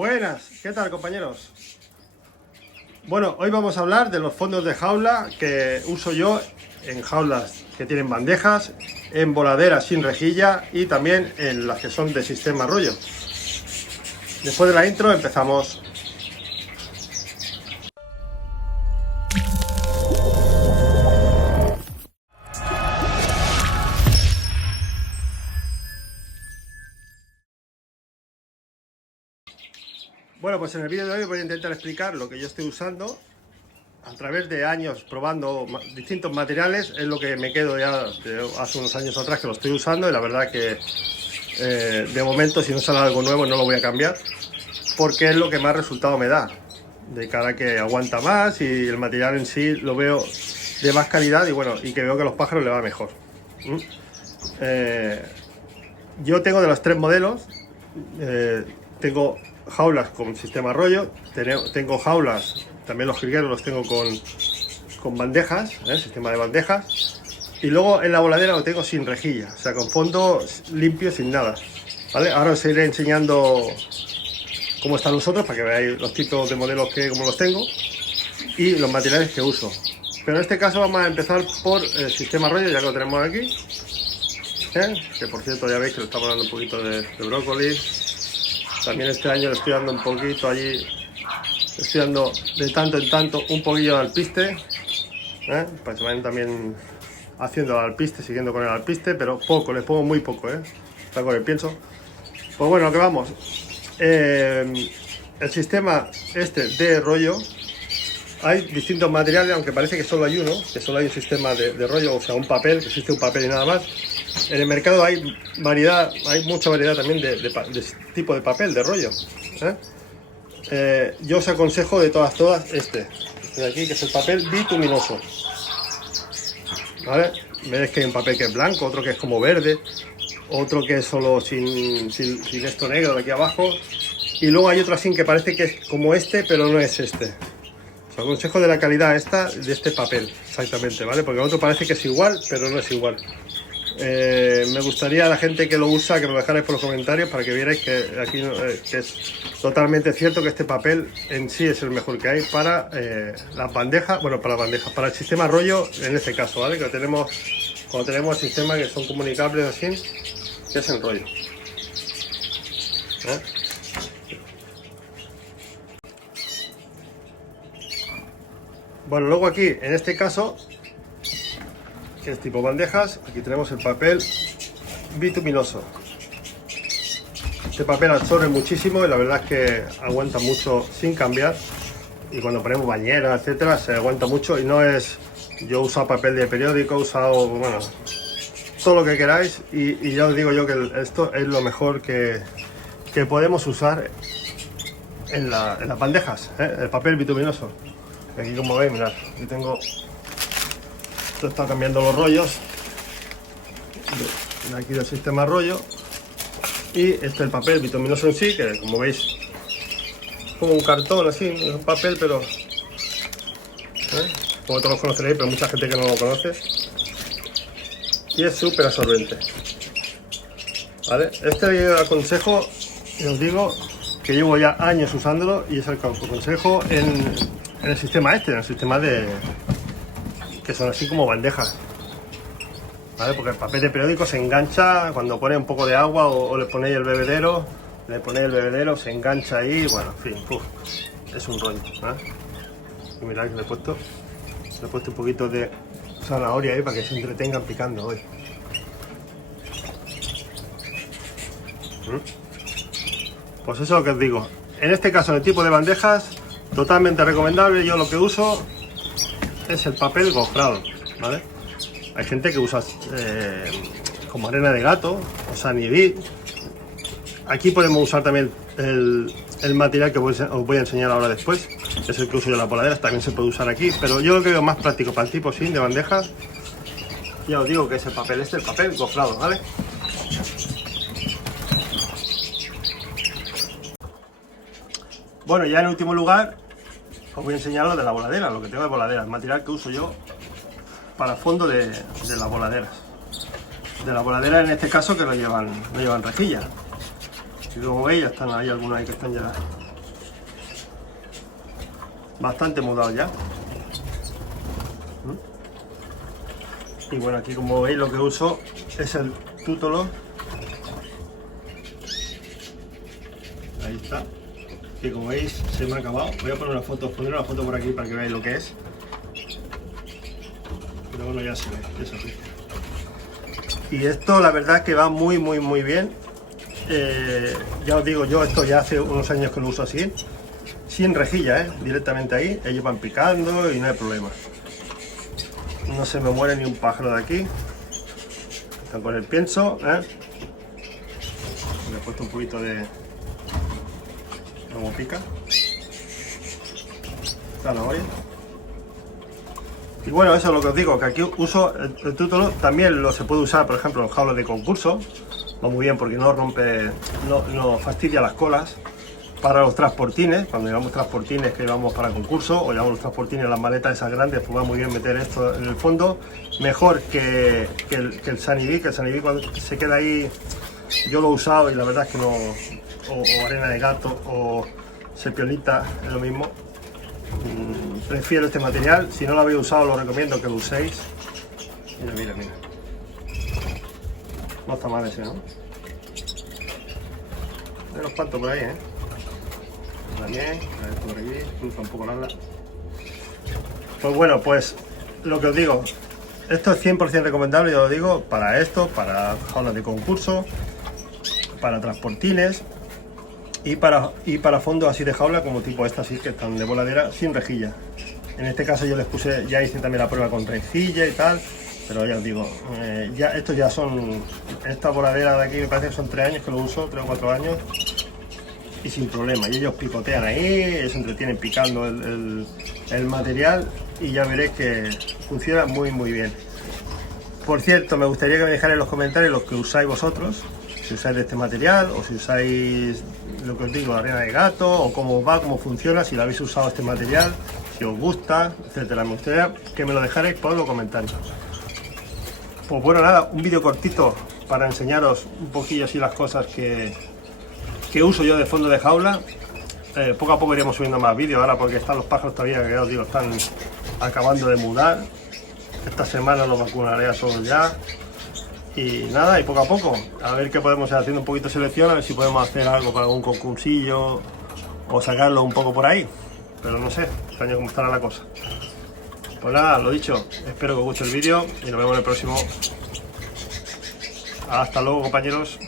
Buenas, ¿qué tal, compañeros? Bueno, hoy vamos a hablar de los fondos de jaula que uso yo en jaulas que tienen bandejas, en voladeras sin rejilla y también en las que son de sistema rollo. Después de la intro empezamos. Bueno, pues en el vídeo de hoy voy a intentar explicar lo que yo estoy usando a través de años probando distintos materiales. Es lo que me quedo ya de hace unos años atrás que lo estoy usando, y la verdad que de momento, si no sale algo nuevo, no lo voy a cambiar porque es lo que más resultado me da, de cara a que aguanta más y el material en sí lo veo de más calidad, y bueno, y que veo que a los pájaros le va mejor. Yo tengo de los tres modelos. Tengo jaulas con sistema rollo, tengo jaulas, también los jilgueros los tengo con bandejas, sistema de bandejas, y luego en la voladera lo tengo sin rejilla, o sea, con fondo limpio, sin nada, ¿vale? Ahora os iré enseñando cómo están los otros para que veáis los tipos de modelos como los tengo y los materiales que uso. Pero en este caso vamos a empezar por el sistema rollo, ya que lo tenemos aquí, que por cierto ya veis que le estamos dando un poquito de brócoli. También este año le estoy dando un poquito allí, le estoy dando de tanto en tanto un poquillo de alpiste, para que se vayan también haciendo el alpiste, siguiendo con el alpiste, pero poco, le pongo muy poco, está con el pienso. Pues bueno, lo que vamos, el sistema este de rollo, hay distintos materiales, aunque parece que solo hay uno, que solo hay un sistema de rollo, o sea, un papel, que existe un papel y nada más. En el mercado hay variedad, hay mucha variedad también de tipo de papel, de rollo. Yo os aconsejo de todas este de aquí, que es el papel bituminoso. ¿Vale? Veis que hay un papel que es blanco, otro que es como verde, otro que es solo sin esto negro de aquí abajo, y luego hay otro así que parece que es como este, pero no es este. Os aconsejo de la calidad de este papel, exactamente, ¿vale? Porque el otro parece que es igual, pero no es igual. Me gustaría a la gente que lo usa que me lo dejarais por los comentarios para que vierais que aquí que es totalmente cierto que este papel en sí es el mejor que hay para las bandejas, bueno, para las bandejas, para el sistema rollo en este caso, ¿vale? Que cuando tenemos sistemas que son comunicables así, que es el rollo. Bueno, luego aquí, en este caso, que es tipo bandejas, aquí tenemos el papel bituminoso. Este papel absorbe muchísimo y la verdad es que aguanta mucho sin cambiar, y cuando ponemos bañera, etcétera, se aguanta mucho. Y no es, yo he usado papel de periódico, he usado, bueno, todo lo que queráis, y ya os digo yo que esto es lo mejor que podemos usar en las bandejas, el papel bituminoso. Aquí, como veis, mirad, aquí tengo, esto está cambiando los rollos de aquí del sistema rollo, y este es el papel bituminoso en sí, que como veis como un cartón así, es un papel, pero como todos lo conoceréis, pero mucha gente que no lo conoce, y es súper absorbente, ¿vale? Este yo aconsejo, y os digo que llevo ya años usándolo, y es el que aconsejo en el sistema en el sistema que son así como bandejas, ¿vale? Porque el papel de periódico se engancha cuando pone un poco de agua o le ponéis el bebedero, se engancha ahí, bueno, en fin, es un rollo, y mirad que le he puesto un poquito de zanahoria ahí para que se entretengan picando hoy. Pues eso es lo que os digo. En este caso, el tipo de bandejas, totalmente recomendable. Yo lo que uso es el papel gofrado, ¿vale? Hay gente que usa como arena de gato o Sanidit. Aquí podemos usar también el material que os voy a enseñar ahora después, es el que uso yo en las voladeras, también se puede usar aquí, pero yo lo que veo más práctico para el tipo sin de bandejas, ya os digo que es el papel el papel gofrado, ¿vale? Bueno, ya en último lugar os voy a enseñar lo de la voladera, lo que tengo de voladera, el material que uso yo para fondo de las voladeras. De la voladera en este caso, que no llevan rejilla. Si luego veis, ya están ahí algunos ahí que están ya bastante mudado ya. Y bueno, aquí como veis lo que uso es el tútolo. Ahí está. Que como veis se me ha acabado. Voy a poner una foto, pondré una foto por aquí para que veáis lo que es. Pero bueno, ya se ve, eso sí. Y esto la verdad que va muy bien. Ya os digo, yo esto ya hace unos años que lo uso así, sin rejilla, directamente ahí, ellos van picando y no hay problema. No se me muere ni un pájaro de aquí. Están con el pienso, Le he puesto un poquito de como pica. Zanahoria. Y bueno, eso es lo que os digo, que aquí uso el tútolo, también lo se puede usar, por ejemplo, en jaulas de concurso, va muy bien porque no rompe, no fastidia las colas. Para los transportines, cuando llevamos transportines que llevamos para concurso, o llevamos los transportines en las maletas esas grandes, pues va muy bien meter esto en el fondo, mejor que el Sunny, que el Sunny cuando se queda ahí, yo lo he usado y la verdad es que no, o arena de gato, o serpionita, es lo mismo. Prefiero este material, si no lo habéis usado lo recomiendo que lo uséis. Mira. No está mal ese, ¿no? Hay unos cuantos por ahí, También, a ver por aquí, cruza un poco nada. Pues bueno, pues lo que os digo, esto es 100% recomendable, yo lo digo, para esto, para jaulas de concurso, para transportines. Y para fondos así de jaula, como tipo estas así que están de voladera, sin rejilla. En este caso yo les puse, ya hice también la prueba con rejilla y tal, pero ya os digo, ya estos ya son, esta voladera de aquí me parece que son 3 años que lo uso, 3 o 4 años, y sin problema. Y ellos picotean ahí, ellos se entretienen picando el material y ya veréis que funciona muy bien. Por cierto, me gustaría que me dejarais en los comentarios los que usáis vosotros, si usáis de este material o si usáis lo que os digo, arena de gato, o cómo va, cómo funciona, si lo habéis usado este material, si os gusta, etcétera. Me gustaría que me lo dejarais por los comentarios. Pues bueno, nada, un vídeo cortito para enseñaros un poquillo así las cosas que uso yo de fondo de jaula. Poco a poco iremos subiendo más vídeos ahora porque están los pájaros todavía, que ya os digo, están acabando de mudar. Esta semana los vacunaré a todos ya. Y nada, y poco a poco, a ver qué podemos ir haciendo un poquito de selección, a ver si podemos hacer algo para algún concursillo o sacarlo un poco por ahí. Pero no sé, este año cómo estará la cosa. Pues nada, lo dicho, espero que os guste el vídeo y nos vemos en el próximo. Hasta luego, compañeros.